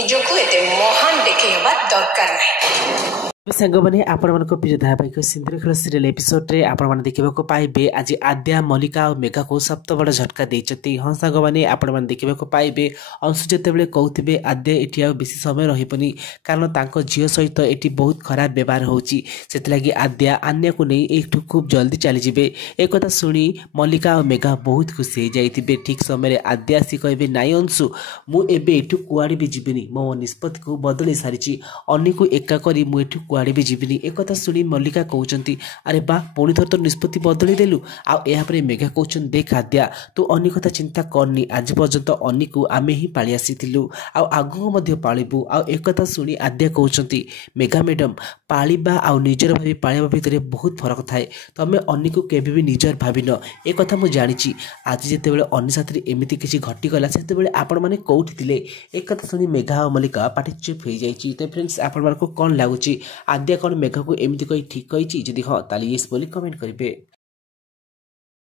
ନିଜକୁ ଏତେ ମହାନ ଦେଖେଇ ହେବା ଦରକାର ନାହିଁ। सांगने आपण प्रिय धारावाहिक सिंदूर खेल सीरियल एपिसोड रे आपण देखा पाइबे आज आद्या मल्लिका और मेघा को सप्त बड़ झटका देते। हाँ सांग मैंने आपण देखा पाइबे अंशु जिते कहते आद्या ये आ बेसी समय रही कारण तांको झील सहित ये बहुत खराब व्यवहार होची से आद्या आन्या को नहीं एक खूब जल्दी चलीजे। एक कथा शुणी मल्लिका और मेघा बहुत खुशी हो जाते। ठीक समय आद्या आसी कहे नाई अंशु मुझे कुआड़े भी जीविनी मो निष्पत्ति को बदल सारी अन्य को एका करी मुझे कुआड़े भी जीविनी। एक कथा शुणी मल्लिका कहते अरे बा पुणी थर तो निष्पत्ति बदल देलु। आपर मेघा कहते देख आद्या तू अन्य कथा चिंता करनी आज पर्यंत अन्य को आमे ही पाली आसीलु आगू पालू। एक कथा शुणी आद्या कहते मेघा मैडम पालिबा आ निजर भावी पालिबा भितर बहुत फरक थाए तमें अन्य को केबे भी निजर भाविन। एक कथा मुझे जानी आज जिते अन्य साथी एमती किसी घटीगला से आपण मैंने कौटी थे। एक कथा शुणी मेघा और मल्लिका पाटी चुप हो जाए। तो फ्रेंड्स आपण कौन लगुच आद्या कौन मेघा को एमती कही ठीक कही जदि हाँ ताली येस बोली कमेंट करेंगे।